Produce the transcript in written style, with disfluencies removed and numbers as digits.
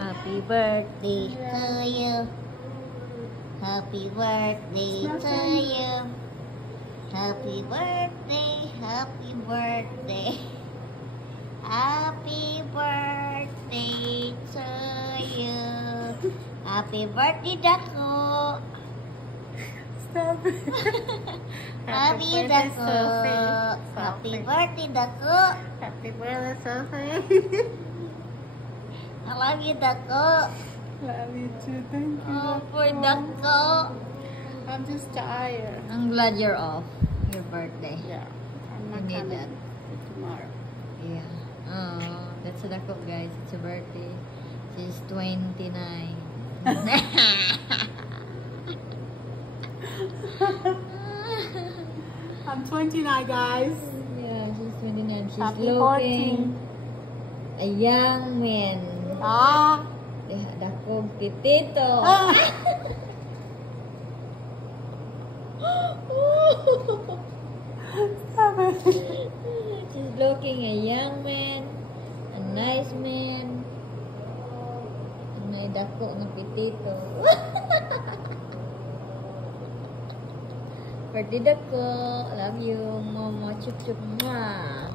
Happy birthday to you. Happy birthday to you. Happy birthday, happy birthday. Happy birthday to you. Happy birthday, Dako. Stop it. Happy Dako. Happy birthday, Dako. Happy birthday, Sophie. I love you, Dako. Love you too. Thank you. Oh, poor Dako. I'm just tired. I'm glad you're off. Your birthday. Yeah. I'm not You need coming that. tomorrow. Yeah. Oh, that's a Dako, guys. It's a birthday. She's 29. I'm 29, guys. Yeah, she's 29. She's Happy looking a young man. Ah. Dako, titito. Ah. Stop it. She's looking a young man, a nice man. May dako ng pitito. Birthday Dako. Love you. Momo. Chup chup. Mwah.